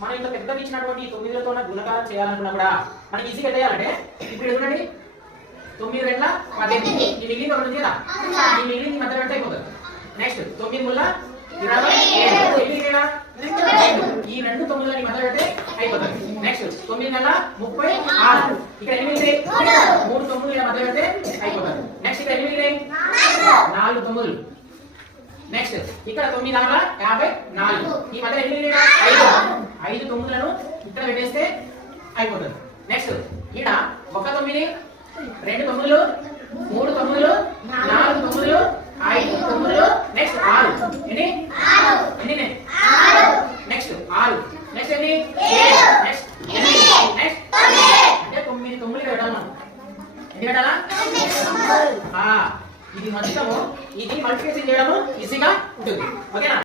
మనం ఇంత పెద్దగా ఇచ్చినటువంటి 9లతో గుణకారం చేయాలనుకున్నా కూడా మనం ఈజీగా చేయాలంటే ఇప్పుడు చూడండి 9 2 18 ఈ మిగిలింది ఒకటి ఉంది కదా ఈ మిగిలింది మధ్య పెడితే అయిపోతుంది. నెక్స్ట్ 9 ముల్ల 27 ఈ రెండు 9లని మధ్య పెడితే అయిపోతుంది. నెక్స్ట్ 9 నెల 36 ఇక్కడ 8 3 9ల మధ్య పెడితే అయిపోతుంది. నెక్స్ట్ ఇక్కడ 8 4 9. నెక్స్ట్ ఇక్కడ 9 6 54 ఈ మధ్య 5 9లను ఇక్కడ పెట్టేస్తే అయిపోతుంది. నెక్స్ట్ ఇక్కడ 1 9 2 9 3 9 4 9 5 9 నెక్స్ట్ 6 ఎన్ని